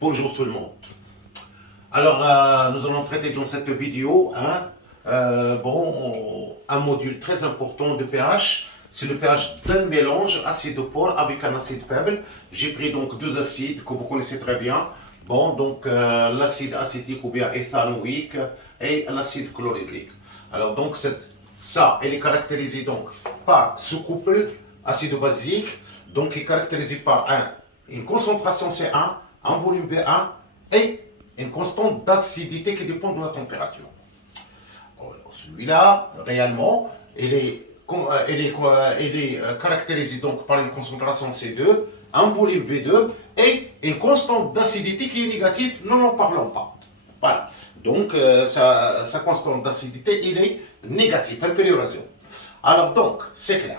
Bonjour tout le monde. Alors, nous allons traiter dans cette vidéo un module très important de pH. C'est le pH d'un mélange acide-fort avec un acide faible. J'ai pris donc deux acides que vous connaissez très bien. L'acide acétique ou bien éthanoïque et l'acide chlorhydrique. Alors donc elle est caractérisée donc par ce couple acido-basique. Donc il est caractérisé par une concentration C1, un volume B1 et une constante d'acidité qui dépend de la température. Celui-là, réellement, il est caractérisé donc par une concentration C2, un volume V2 et une constante d'acidité qui est négative, n'en parlons pas. Voilà. Donc, sa constante d'acidité, il est négative, inférieure à 0. Alors, donc, c'est clair.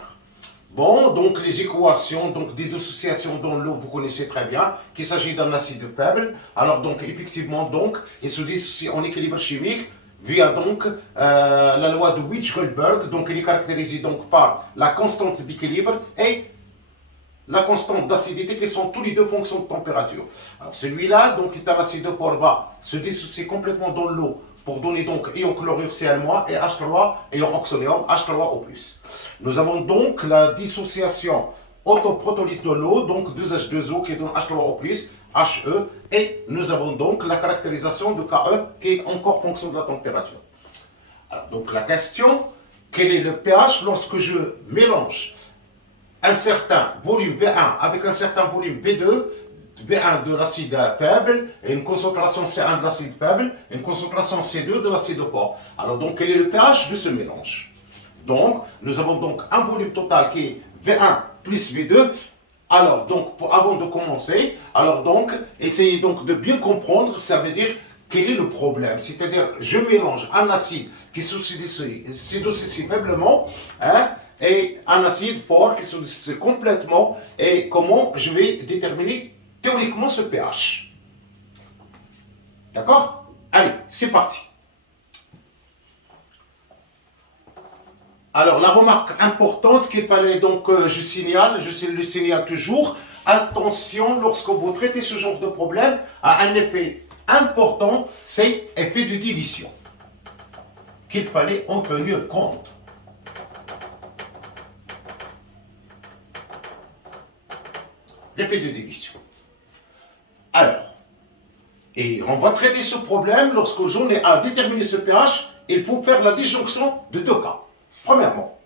Bon, donc les équations donc, des dissociations dans l'eau, vous connaissez très bien qu'il s'agit d'un acide faible. Alors, donc, effectivement, donc, il se dissocie en équilibre chimique via donc la loi de Winch-Goldberg. Donc, il est caractérisé donc par la constante d'équilibre et la constante d'acidité qui sont tous les deux fonctions de température. Alors, celui-là, donc, est un acide fort bas, se dissocie complètement dans l'eau pour donner donc ion chlorure Cl- et H3 ion oxonium H3O+. Nous avons donc la dissociation autoprotolyse de l'eau, donc 2H2O qui donne H3O+, HE, et nous avons donc la caractérisation de KE qui est encore fonction de la température. Alors donc la question, quel est le pH lorsque je mélange un certain volume B1 avec un certain volume B2, B1 de l'acide faible et une concentration C1 de l'acide faible et une concentration C2 de l'acide fort. Alors donc quel est le pH de ce mélange? Donc nous avons donc un volume total qui est V1 plus V2. Alors donc avant de commencer, alors donc essayez donc de bien comprendre, ça veut dire quel est le problème. C'est-à-dire je mélange un acide qui se dissocie faiblement, et un acide fort qui se dissocie complètement, et comment je vais déterminer théoriquement ce pH. D'accord? Allez, c'est parti. Alors, la remarque importante qu'il fallait donc, je le signale toujours, attention, lorsque vous traitez ce genre de problème, à un effet important, c'est effet de division, qu'il fallait en tenir compte. L'effet de division. Alors, et on va traiter ce problème lorsque j'en ai à déterminer ce pH, il faut faire la disjonction de deux cas. Premièrement,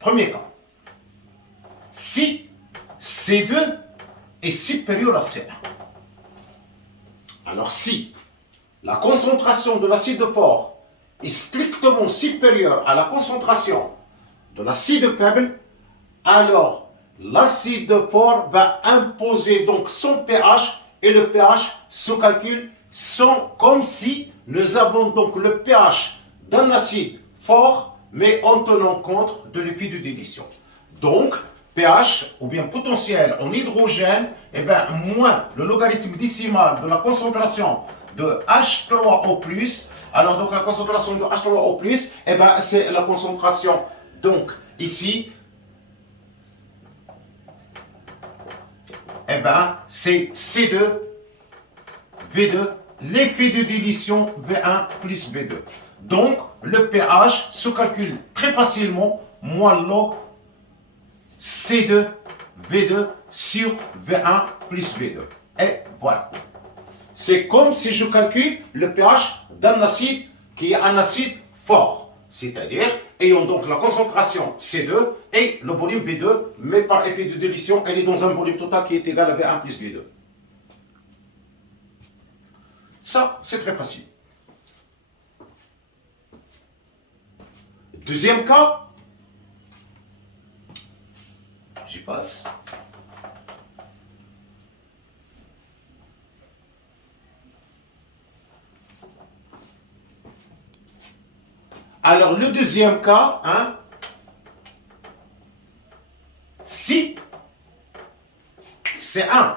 premier cas, si C2 est supérieur à C1. Alors si la concentration de l'acide fort est strictement supérieure à la concentration de l'acide faible, alors l'acide fort va imposer donc son pH et le pH se calcule comme si nous avons donc le pH d'un acide fort, mais en tenant compte de l'effet de dilution. Donc, pH, ou bien potentiel en hydrogène, moins le logarithme décimal de la concentration de H3O+. Alors, donc, la concentration de H3O+, c'est la concentration, donc, ici, c'est C2, V2, l'effet de dilution V1 plus V2. Donc, le pH se calcule très facilement, moins log C2, V2 sur V1 plus V2. Et voilà. C'est comme si je calcule le pH d'un acide qui est un acide fort. C'est-à-dire, ayant donc la concentration C2 et le volume V2, mais par effet de dilution, elle est dans un volume total qui est égal à V1 plus V2. Ça, c'est très facile. Deuxième cas, j'y passe. Alors, le deuxième cas, si C1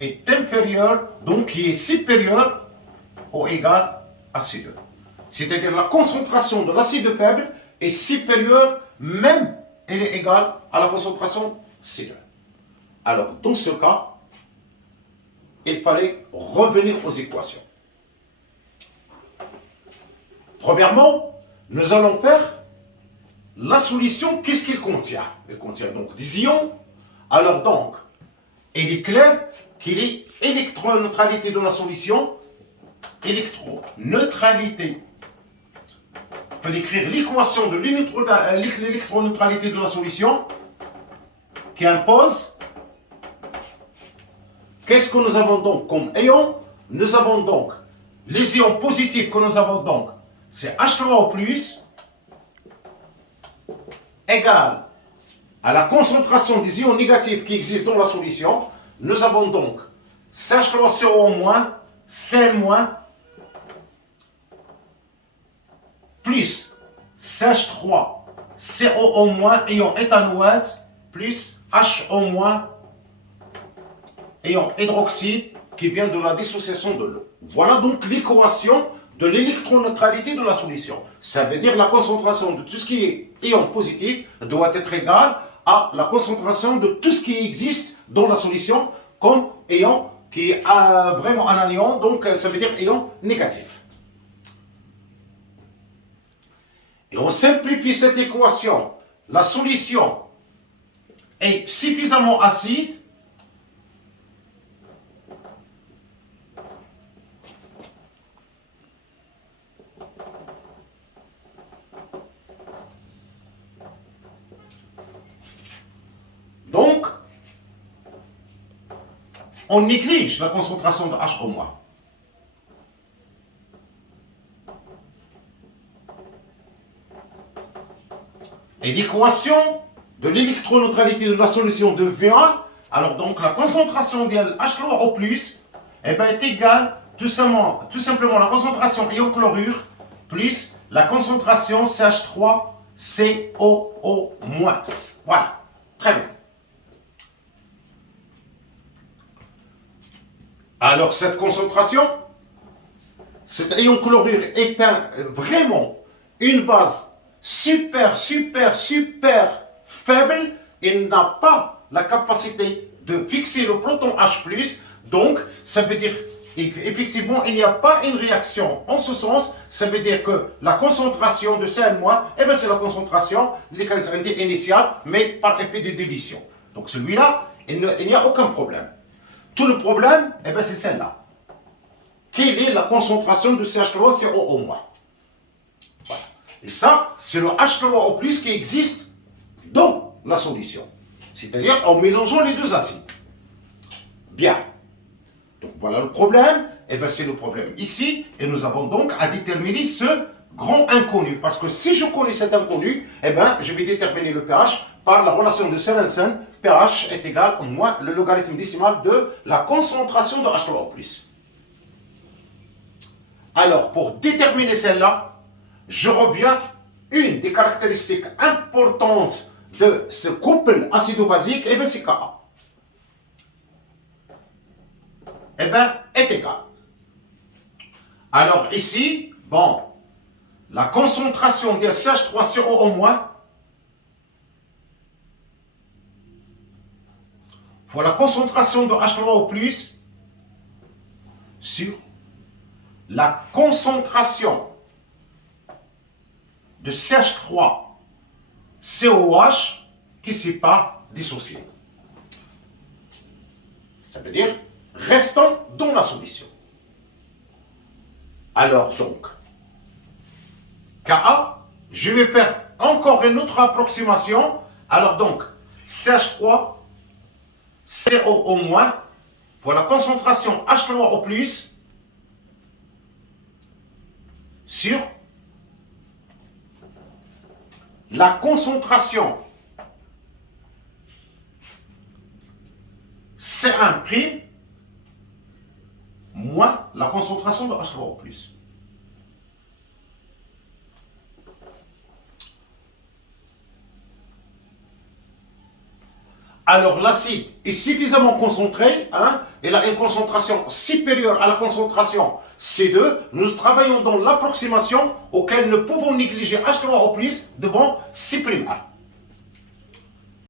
est inférieur, donc qui est supérieur ou égal à C2. C'est-à-dire la concentration de l'acide faible est supérieure, même elle est égale à la concentration C2. Alors, dans ce cas, il fallait revenir aux équations. Premièrement, nous allons faire la solution. Qu'est-ce qu'il contient? Il contient donc des ions. Alors donc, il est clair qu'il est électroneutralité de la solution. Électroneutralité. On peut écrire l'équation de l'électroneutralité de la solution qui impose. Qu'est-ce que nous avons donc comme ions? Nous avons donc les ions positifs que nous avons donc, c'est H3O+, égale à la concentration des ions négatifs qui existent dans la solution. Nous avons donc CH3CO-, Cl- plus CH3COO-, ion éthanoate, plus HO-, ion hydroxyde, qui vient de la dissociation de l'eau. Voilà donc l'équation de l'électroneutralité de la solution. Ça veut dire la concentration de tout ce qui est ion positif doit être égale à la concentration de tout ce qui existe dans la solution comme ion qui est vraiment un anion, donc ça veut dire ion négatif. Et on simplifie cette équation. La solution est suffisamment acide donc on néglige la concentration de HO-. Et l'équation de l'électroneutralité de la solution devient, alors donc la concentration de H3O+, eh ben, est égale tout simplement la concentration ion chlorure plus la concentration CH3COO-. Voilà, très bien. Alors cette concentration, cet ion chlorure est vraiment une base super faible. Il n'a pas la capacité de fixer le proton H+, donc ça veut dire effectivement il n'y a pas une réaction en ce sens. Ça veut dire que la concentration de Cl-, eh bien, c'est la concentration initiale, mais par effet de dilution. Donc celui-là, il n'y a aucun problème. Tout le problème, eh bien, c'est celle-là. Quelle est la concentration de CH3COO-? Voilà. Et ça, c'est le H3O+ qui existe dans la solution. C'est-à-dire en mélangeant les deux acides. Bien. Donc voilà le problème. Eh bien, c'est le problème ici. Et nous avons donc à déterminer ce grand inconnu. Parce que si je connais cet inconnu, eh bien, je vais déterminer le pH par la relation de Sorensen. pH est égal au moins le logarithme décimal de la concentration de H3O+. Alors, pour déterminer celle-là, je reviens une des caractéristiques importantes de ce couple acido-basique, eh bien, c'est Ka. Eh bien, est égal. Alors ici, bon, la concentration de CH3COO- fois la concentration de H3O+ sur la concentration de CH3COH qui ne s'est pas dissocié. Ça veut dire restant dans la solution. Alors donc, Ka, je vais faire encore une autre approximation. Alors donc, CH3COO- pour la concentration H3O+ sur la concentration C1' moins la concentration de H3O+. Alors l'acide est suffisamment concentré, hein, il a une concentration supérieure à la concentration C2. Nous travaillons dans l'approximation auquel nous pouvons négliger H3O+ devant C'1.